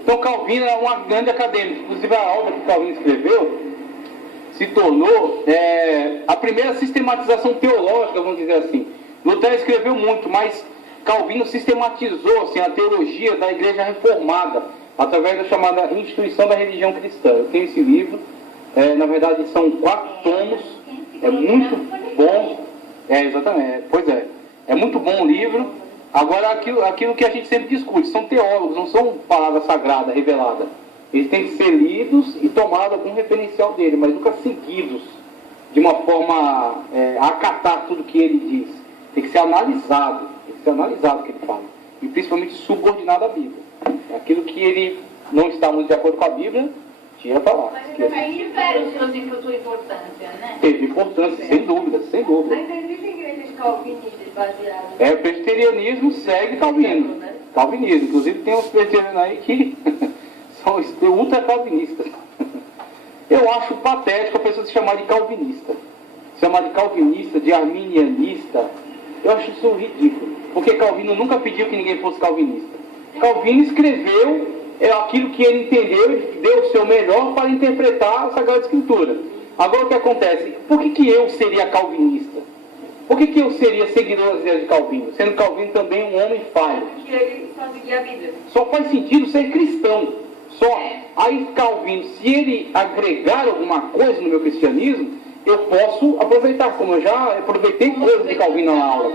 Então Calvino é uma grande acadêmica. Inclusive a obra que Calvino escreveu se tornou a primeira sistematização teológica, vamos dizer assim. Lutero escreveu muito, mas Calvino sistematizou assim, a teologia da igreja reformada, através da chamada instituição da religião cristã. Eu tenho esse livro, na verdade são 4 tomos, é muito bom. Exatamente, pois é. É muito bom o livro. Agora, aquilo que a gente sempre discute, são teólogos, não são palavra sagrada, revelada. Eles têm que ser lidos e tomados algum referencial dele, mas nunca seguidos de uma forma a acatar tudo que ele diz. Tem que ser analisado o que ele fala. E principalmente subordinado à Bíblia. Aquilo que ele não está muito de acordo com a Bíblia, tira para lá. Mas também tiveram sua importância, né? Teve importância, sem dúvida, sem dúvida. Ainda existem igrejas calvinistas baseadas. O presbiterianismo segue Calvino. Calvinismo. Inclusive tem uns presbiterianos aí que são ultra calvinistas. Eu acho patético a pessoa se chamar de calvinista. Se chamar de calvinista, de arminianista. Eu acho isso ridículo. Porque Calvino nunca pediu que ninguém fosse calvinista. Calvino escreveu aquilo que ele entendeu e deu o seu melhor para interpretar a Sagrada Escritura. Agora o que acontece? Por que eu seria calvinista? Por que eu seria seguidor das ideias de Calvino? Sendo Calvino também um homem falho. Porque ele só seguia a Bíblia. Só faz sentido ser cristão. Só. Aí Calvino, se ele agregar alguma coisa no meu cristianismo, eu posso aproveitar, como eu já aproveitei coisas de Calvino na aula.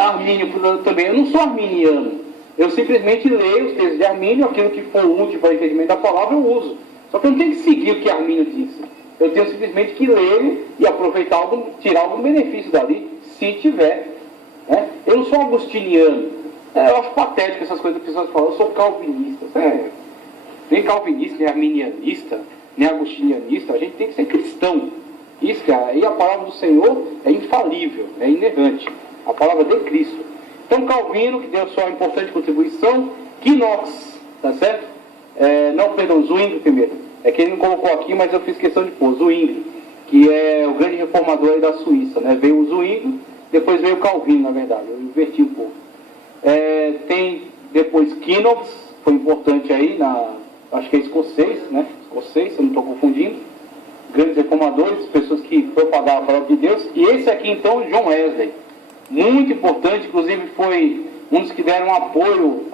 Armínio também. Eu não sou arminiano. Eu simplesmente leio os textos de Armínio, aquilo que for útil para o entendimento da palavra eu uso. Só que eu não tenho que seguir o que Armínio disse. Eu tenho simplesmente que lê-lo e aproveitar tirar algum benefício dali, se tiver. Né? Eu não sou agostiniano. Eu acho patético essas coisas que as pessoas falam. Eu sou calvinista. Nem calvinista, nem arminianista, nem agostinianista. A gente tem que ser cristão. Isso, cara. E a palavra do Senhor é infalível, é inerrante. A palavra de Cristo. Então Calvino, que deu sua importante contribuição, Knox, tá certo? Zwingli primeiro. É que ele não colocou aqui, mas eu fiz questão de pôr, Zwingli, que é o grande reformador aí da Suíça, né? Veio o Zwingli, depois veio o Calvino, na verdade, eu inverti um pouco. Tem depois Knox, foi importante aí, acho que é escocês, né? Escocês, se eu não estou confundindo. Grandes reformadores, pessoas que propagavam a palavra de Deus. E esse aqui, então, John Wesley. Muito importante, inclusive foi um dos que deram apoio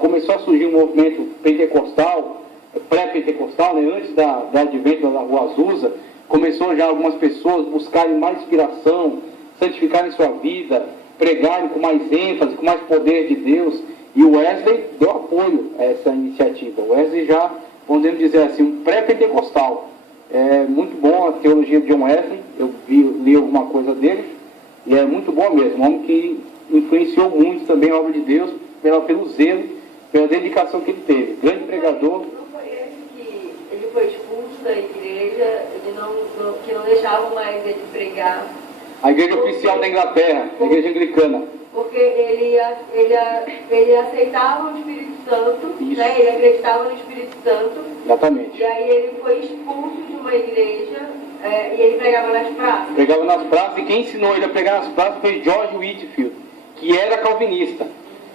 começou a surgir um movimento pentecostal, pré-pentecostal, né? Antes da advento da Rua Azusa, começou já algumas pessoas buscarem mais inspiração, santificarem sua vida, pregarem com mais ênfase, com mais poder de Deus, e o Wesley deu apoio a essa iniciativa. O Wesley já, podemos dizer assim, um pré-pentecostal. É muito bom a teologia de John Wesley, eu li alguma coisa dele, e é muito bom mesmo, um homem que influenciou muito também a obra de Deus, pelo zelo, pela dedicação que ele teve. Grande pregador. Não foi esse que ele foi expulso da igreja, que não deixavam mais ele pregar? A igreja oficial da Inglaterra, a igreja anglicana. Porque ele aceitava o Espírito Santo, né? Ele acreditava no Espírito Santo. Exatamente. E aí ele foi expulso de uma igreja e ele pregava nas praças. Pregava nas praças, e quem ensinou ele a pregar nas praças foi George Whitefield, que era calvinista.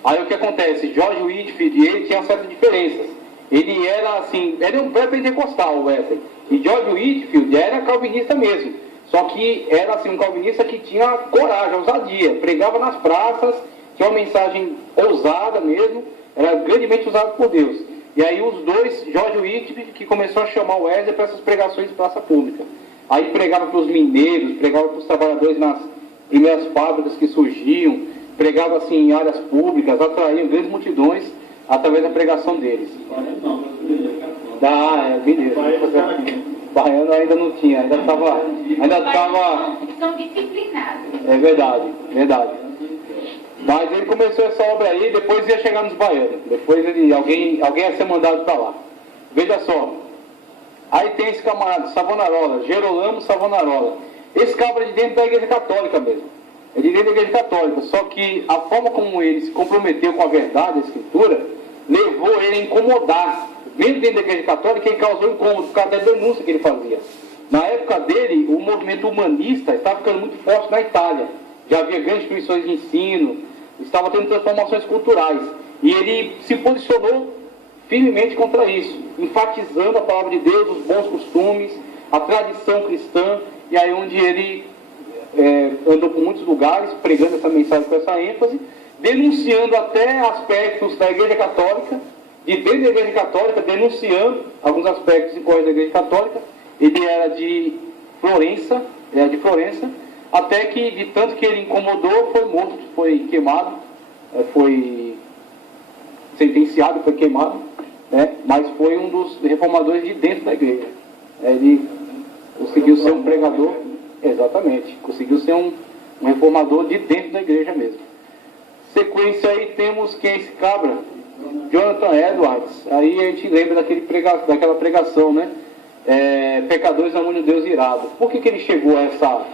Aí o que acontece? George Whitefield e ele tinham certas diferenças. Ele era assim, era um pré-pentecostal, o Wesley. E George Whitefield era calvinista mesmo. Só que era assim, um calvinista que tinha coragem, ousadia, pregava nas praças, tinha uma mensagem ousada mesmo, era grandemente usado por Deus. E aí os dois, George Whitefield, que começou a chamar o Wesley para essas pregações de praça pública. Aí pregava para os mineiros, pregava para os trabalhadores nas primeiras fábricas que surgiam, pregava assim em áreas públicas, atraía grandes multidões através da pregação deles. Mineiro. Baiano ainda não tinha, ainda estava. São disciplinados. É verdade. Mas ele começou essa obra aí, depois ia chegar nos baianos. Depois alguém ia ser mandado para lá. Veja só. Aí tem esse camarada, Savonarola, Gerolamo Savonarola. Esse cabra é de dentro da igreja católica mesmo. É de dentro da igreja católica. Só que a forma como ele se comprometeu com a verdade, a escritura, levou ele a incomodar. Mesmo dentro da igreja católica, ele causou incômodo por causa da denúncia que ele fazia. Na época dele, o movimento humanista estava ficando muito forte na Itália. Já havia grandes instituições de ensino, estava tendo transformações culturais. E ele se posicionou firmemente contra isso, enfatizando a palavra de Deus, os bons costumes, a tradição cristã, e aí onde ele andou por muitos lugares, pregando essa mensagem com essa ênfase, denunciando até aspectos da igreja católica, de dentro da igreja católica, denunciando alguns aspectos incorretos da igreja católica. Ele era de Florença, até que, de tanto que ele incomodou, foi morto, foi queimado, foi sentenciado, foi queimado, né? Mas foi um dos reformadores de dentro da igreja. Ele conseguiu ser um pregador, exatamente, conseguiu ser um reformador de dentro da igreja mesmo. Sequência aí temos quem é esse cabra? Jonathan Edwards. Aí a gente lembra daquela pregação, né? Pecadores amam o Deus irado. Por que ele chegou a essa...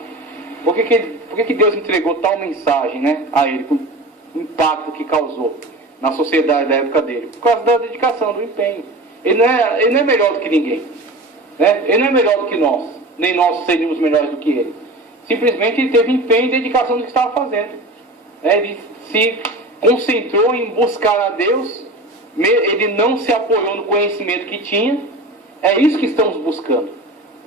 Por que Deus entregou tal mensagem, né, a ele, com o impacto que causou na sociedade da época dele? Por causa da dedicação, do empenho. Ele não é melhor do que ninguém, né? Ele não é melhor do que nós, nem nós seríamos melhores do que ele. Simplesmente ele teve empenho e dedicação no que estava fazendo. Ele se concentrou em buscar a Deus, ele não se apoiou no conhecimento que tinha. É isso que estamos buscando,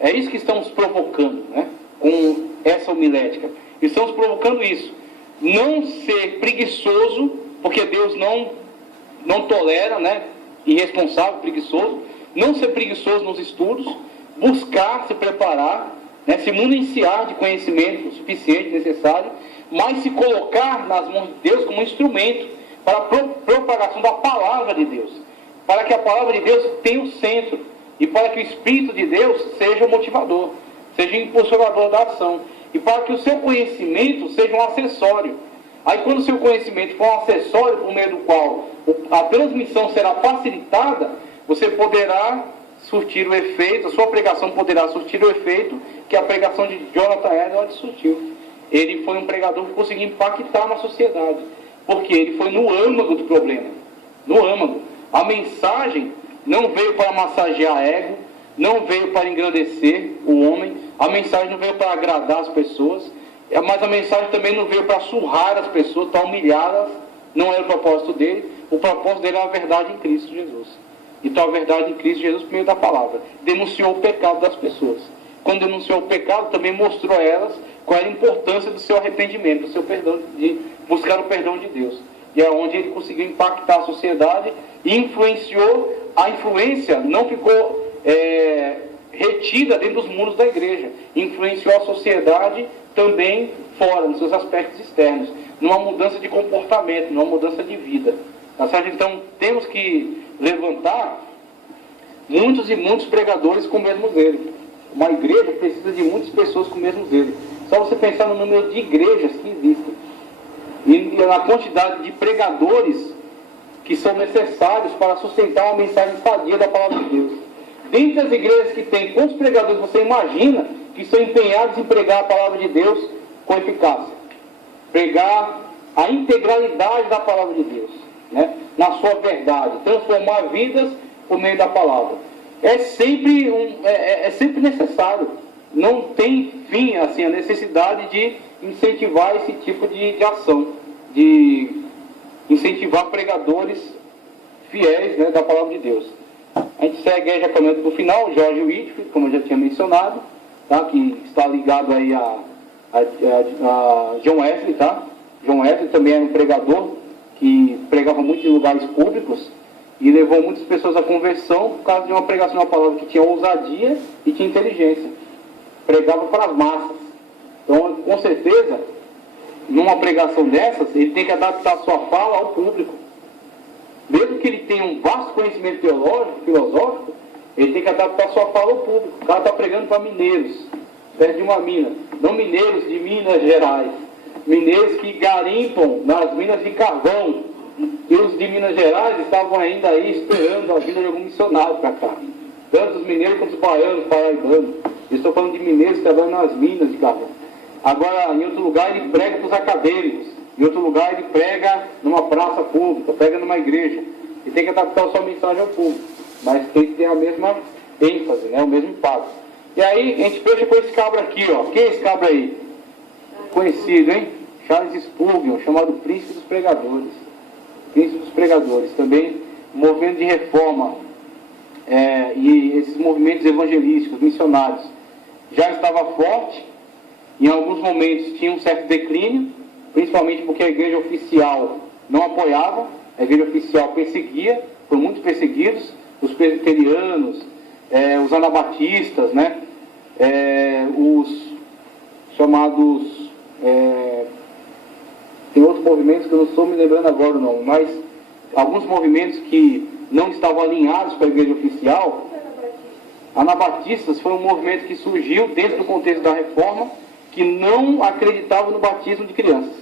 é isso que estamos provocando, né, com essa homilética. Estamos provocando isso, não ser preguiçoso, porque Deus não tolera, né, irresponsável, preguiçoso, não ser preguiçoso nos estudos, buscar se preparar, né, se municiar de conhecimento suficiente, necessário, mas se colocar nas mãos de Deus como instrumento para a propagação da palavra de Deus, para que a palavra de Deus tenha o centro e para que o Espírito de Deus seja o motivador, seja o impulsionador da ação, e para que o seu conhecimento seja um acessório. Aí quando o seu conhecimento for um acessório por meio do qual a transmissão será facilitada, você poderá surtir o efeito, a sua pregação poderá surtir o efeito que a pregação de Jonathan Edwards surtiu. Ele foi um pregador que conseguiu impactar na sociedade, porque ele foi no âmago do problema, no âmago. A mensagem não veio para massagear ego, não veio para engrandecer o homem, a mensagem não veio para agradar as pessoas, mas a mensagem também não veio para surrar as pessoas, para humilhá-las, não era o propósito dele, o propósito dele é a verdade em Cristo Jesus. Então a verdade em Cristo Jesus por meio da palavra. Denunciou o pecado das pessoas. Quando denunciou o pecado, também mostrou a elas qual é a importância do seu arrependimento, do seu perdão, de buscar o perdão de Deus. E é onde ele conseguiu impactar a sociedade e influenciou. A influência não ficou retida dentro dos muros da igreja. Influenciou a sociedade também fora, nos seus aspectos externos, numa mudança de comportamento, numa mudança de vida. Tá certo? Então, temos que levantar muitos e muitos pregadores com o mesmo zelo. Uma igreja precisa de muitas pessoas com o mesmo zelo. Só você pensar no número de igrejas que existem e na quantidade de pregadores que são necessários para sustentar uma mensagem sadia da palavra de Deus. Dentre as igrejas que tem, quantos pregadores você imagina que são empenhados em pregar a palavra de Deus com eficácia? Pregar a integralidade da palavra de Deus, né? Na sua verdade, transformar vidas por meio da palavra. É sempre necessário. Não tem fim assim, a necessidade de incentivar esse tipo de ação, de incentivar pregadores fiéis, né, da palavra de Deus. A gente segue aí, já caminhando para o final, George Whitefield, como eu já tinha mencionado, tá, que está ligado aí a John Wesley, tá? John Wesley também era um pregador que pregava muito em lugares públicos e levou muitas pessoas à conversão por causa de uma pregação de uma palavra que tinha ousadia e tinha inteligência. Pregava para as massas. Então, com certeza, numa pregação dessas, ele tem que adaptar a sua fala ao público. Mesmo que ele tenha um vasto conhecimento teológico, filosófico, ele tem que adaptar a sua fala ao público. O cara está pregando para mineiros, perto de uma mina. Não mineiros de Minas Gerais. Mineiros que garimpam nas minas de carvão. E os de Minas Gerais estavam ainda aí esperando a vinda de algum missionário para cá. Tanto os mineiros quanto os baianos, paraibanos. Eu estou falando de mineiros que trabalham nas minas de carvão. Agora, em outro lugar, ele prega para os acadêmicos. Em outro lugar, ele prega numa praça pública, prega numa igreja. Ele tem que adaptar a sua mensagem ao público. Mas tem que ter a mesma ênfase, né? O mesmo impacto. E aí, a gente fecha com esse cabra aqui, ó. Quem é esse cabra aí? Conhecido, hein? Charles Spurgeon, chamado Príncipe dos Pregadores. Príncipe dos Pregadores. Também movimento de reforma. E esses movimentos evangelísticos, missionários, já estava forte. Em alguns momentos tinha um certo declínio, principalmente porque a igreja oficial não apoiava, a igreja oficial perseguia, foram muito perseguidos, os presbiterianos, os anabatistas, né? Os chamados... tem outros movimentos que eu não estou me lembrando agora não, mas alguns movimentos que não estavam alinhados com a igreja oficial. Anabatistas foi um movimento que surgiu dentro do contexto da reforma, que não acreditava no batismo de crianças.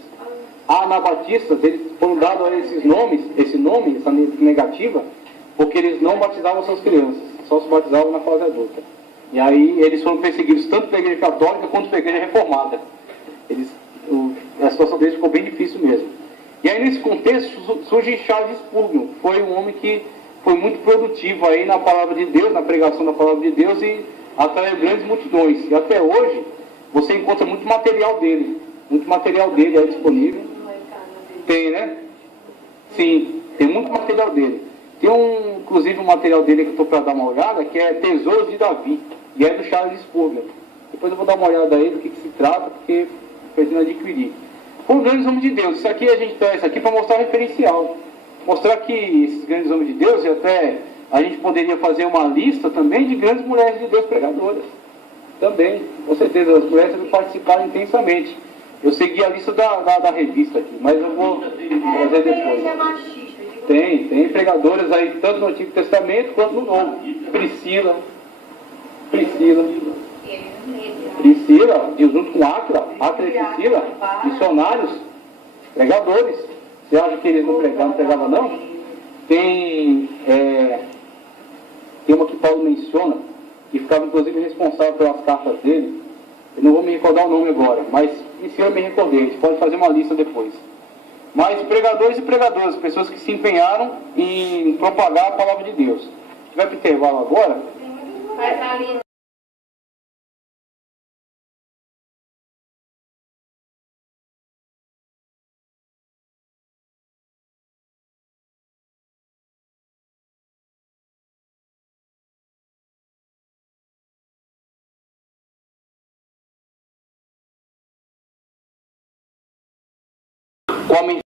Anabatistas, eles foram dados a esse nome, essa negativa, porque eles não batizavam suas crianças, só se batizavam na fase adulta. E aí eles foram perseguidos tanto pela igreja católica quanto pela igreja reformada. A situação deles ficou bem difícil mesmo. E aí nesse contexto surge Charles Spurgeon, que foi um homem que foi muito produtivo aí na palavra de Deus, na pregação da palavra de Deus, e atraiu grandes multidões. E até hoje você encontra muito material dele aí disponível. Tem, né? Sim, tem muito material dele. Tem inclusive um material dele que eu estou para dar uma olhada, que é Tesouros de Davi, e é do Charles Spurgeon. Depois eu vou dar uma olhada aí do que se trata, porque pretendo adquirir. Com grandes homens de Deus. Isso aqui a gente traz aqui para mostrar referencial. Mostrar que esses grandes homens de Deus, e até a gente poderia fazer uma lista também de grandes mulheres de Deus pregadoras. Também, com certeza, as mulheres participaram intensamente. Eu segui a lista da revista aqui, mas eu vou trazer depois. Tem pregadoras aí, tanto no Antigo Testamento quanto no Novo. Priscila, junto com Áquila e Priscila, missionários, pregadores. Você acha que eles não pregavam não? Tem uma que Paulo menciona, que ficava inclusive responsável pelas cartas dele. Eu não vou me recordar o nome agora, mas esse eu me recordei, a gente pode fazer uma lista depois. Mas pregadores e pregadoras, pessoas que se empenharam em propagar a palavra de Deus. Se tiver para intervalo agora... com a